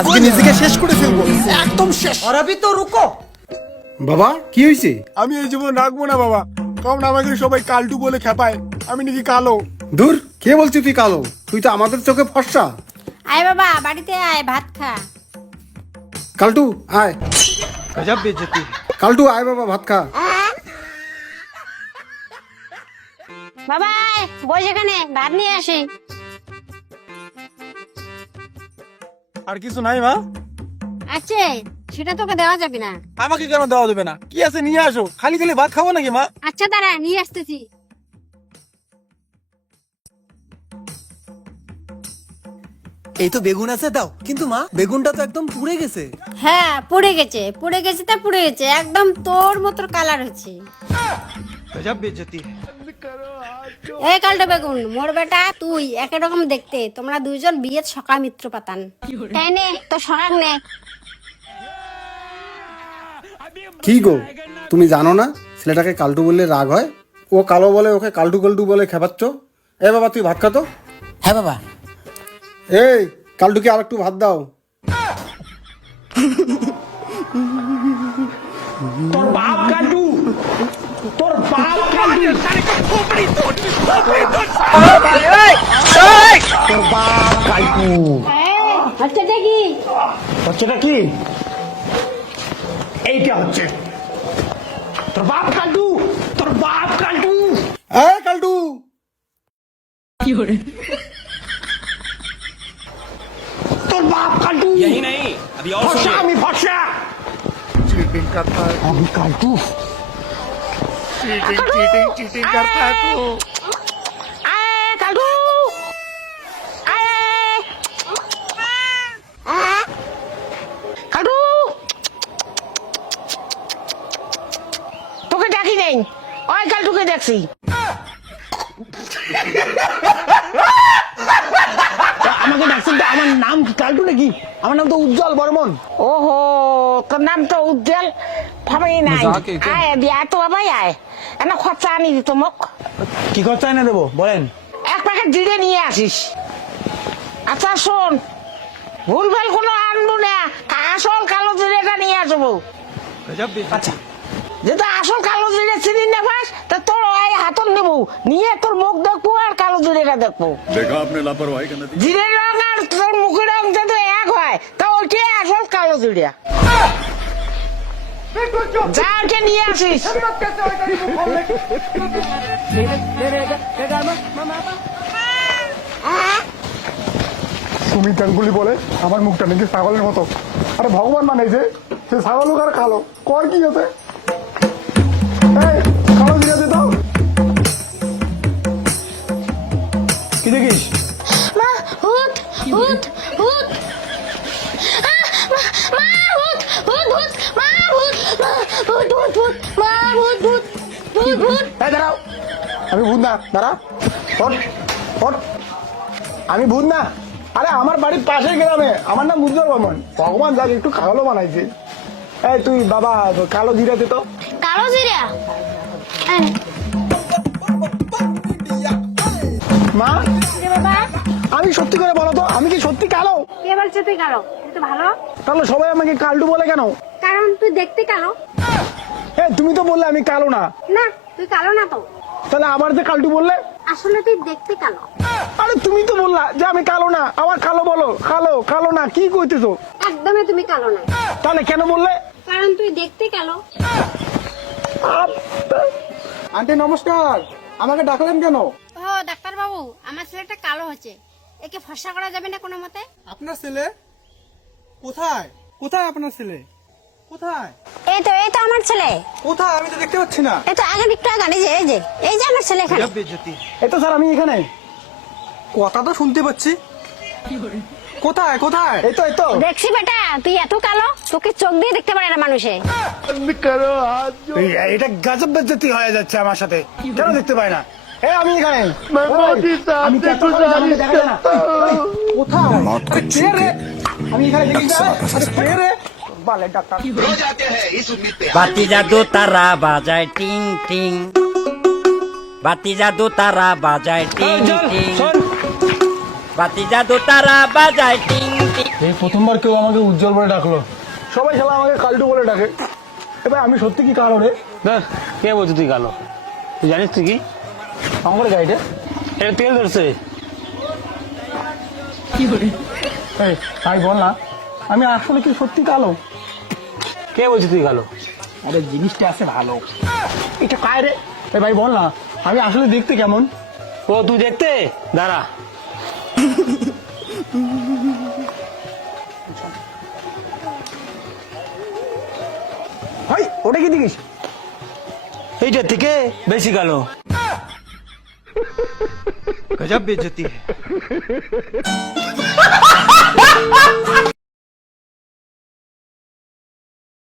আজকে নিজেকে শেষ করে ফেলব। একদম শেষ। আর আমি তো রুকো। বাবা কি হয়েছে আমি এই জীবন রাখব না বাবা। কারণ আমাকে সবাই কালটু বলে খেপায়। আমি নাকি কালো। দূর কে বলছি তুই কালো? তুই তো আমাদের চোখে ফর্সা। আয় বাবা বাড়িতে আয় ভাত খা। কালটু আয়। গজব বেজতি কালটু আয় বাবা ভাত খা। বাবা বসে এখানে ভাত নিয়ে আসি। আর কিছু নাই মা। আছে সেটা তোকে দেওয়া যাবে না। আমাকে কেন দেওয়া যাবে না? কি আছে নিয়ে আসো। খালি খালি ভাত খাব নাকি মা? আচ্ছা দাঁড়া নিয়ে আসতেছি। এই তো বেগুন আছে দাও। কিন্তু মা বেগুনটা তো একদম পুড়ে গেছে। হ্যাঁ পুড়ে গেছে পুড়ে গেছে তা পুড়ে গেছে। একদম তোর মতো কালার হচ্ছে। গজব বেজতি এই কালটা বেগুন মোর বেটা তুই একই রকম দেখতে। তোমরা দুইজন বিয়ের সকা মিত্র পাতান। তাই নে তো সকাল নে। কি গো তুমি জানো না ছেলেটাকে কালটু বললে রাগ হয়? ও কালো বলে ওকে কালটু কালটু বলে খেপাচ্ছ? এ বাবা তুই ভাত খা তো। হ্যাঁ বাবা। এই কালটুকে আর একটু ভাত দাও। আচ্ছা দেখি হচ্ছেটা কি এইটা হচ্ছে তোর বাপ কাটু তোর বাপ কাটু এ কালটু তোর বাপ কাটু यही नहीं अभी और फर्शा আমি ফর্সা আমি কাটু আয় কালু আয় কালু তোকে ডাকি নেই। ওই কালটুকে দেখছি। আমাকে ডাকছেন তো আমার নাম কি? কালটু নাকি? আমার নাম তো উজ্জ্বল বর্মন। ওহো তোর নাম তো উজ্জ্বল। ভাবেই নাই আয় দিয়া তো বাবাই আয় এনা খরচা আনি দিত মোক কি খরচা এনে দেবো বলেন এক প্যাকেট জিরে নিয়ে আসিস আচ্ছা শোন ভুলভাল কোনো আনবো না আসল কালো জিরেটা নিয়ে আসবো গজব বেজতি আচ্ছা যেটা আসল কালো জিরে চিনি না পাস তা তোর ওই হাতল নেবো নিয়ে তোর মুখ দেখবো আর কালো জিরেটা দেখবো देखा आपने लापरवाही का नतीजा জিরের রং আর তোর মুখের রং যদি এক হয় তা ওইটাই আসল কালো জিরে যা ওকে নিয়ে আসিস। সুমিত গাঙ্গুলি বলে, আমার মুখটা নাকি ছাগলের মতো। আরে ভগবান মানে যে, সে ছাগল আর কালো? কয় কি হতে দাঁড়াও। আমি ভূত না দাঁড়া আমি ভূত না। আরে আমার বাড়ির পাশের গ্রামে। আমার নাম উজ্জ্বল বর্মন। ভগবান যাক একটু কালো বানাইছে। এই তুই বাবা কালো জিরা তো। কালো জিরা? মা? আমি সত্যি করে বলো তো আমি কি সত্যি কালো? কে বলছে তুই কালো? তুই তো ভালো। তাহলে সবাই আমাকে কালটু বলে কেন? কারণ তুই দেখতে কালো। এ তুমি তো বললে আমি কালো না। না তুই কালো না তো। তাহলে আবার যে কালটু বললে? আসলে তুই দেখতে কালো। আরে তুমি তো বললা যে আমি কালো না আবার কালো বলো। কালো কালো না কি কইতেছো? একদমই তুমি কালো না। তাহলে কেন বললে? কারণ তুই দেখতে কালো। আন্টি নমস্কার আমাকে ডাকলেন কেন? ও ডাক্তার বাবু আমার ছেলেটা কালো হচ্ছে। একে ফর্সা করা যাবে না কোনো মতে? আপনার ছেলে কোথায়? কোথায় আপনার ছেলে? কোথায়? এই তো এই তো আমার ছেলে। কোথায়? আমি তো দেখতে পাচ্ছি না। এই তো আগে একটু আগে এই যে এই যে এই যে আমার ছেলে এখানে। গজব এই তো স্যার আমি এখানে। কথা তো শুনতে পাচ্ছি। কোথায় কোথায়? এই তো এই তো। দেখছি বেটা তুই এত কালো তোকে চোখ দিয়ে দেখতে পারে না মানুষে। এটা গাজব বেজ্জতি হয়ে যাচ্ছে আমার সাথে। কেন দেখতে পাই না? আমি এখানে। আমি দেখা। কোথায়? আমি এখানে দেখি না। বালের ডাক্তার। বাতি জাদু তারা বাজায় টিং টিং। বাতি জাদু তারা বাজায় টিং টিং। বাতি জাদু তারা বাজায় টিং টিং। এই প্রথমবার কেউ আমাকে উজ্জ্বল বলে ডাকলো। সবাই শালা আমাকে কালটু বলে ডাকে। এবার আমি সত্যি কি কালো রে ধর কে বলছো তুই কালো তুই জানিস তুই কি? আমার গাইডে এটা তেল ধরছে। কি এই তাই বল না। আমি আসলে কি সত্যি কালো? কে বলছিস তুই কালো আরে জিনিসটা আছে ভালো। এটা কায় রে? এ ভাই বল না আমি আসলে দেখতে কেমন? ও তুই দেখতে? দাঁড়া। ভাই ওটা কি দেখিস? এইটার থেকে বেশি কালো। গজব বেজতি।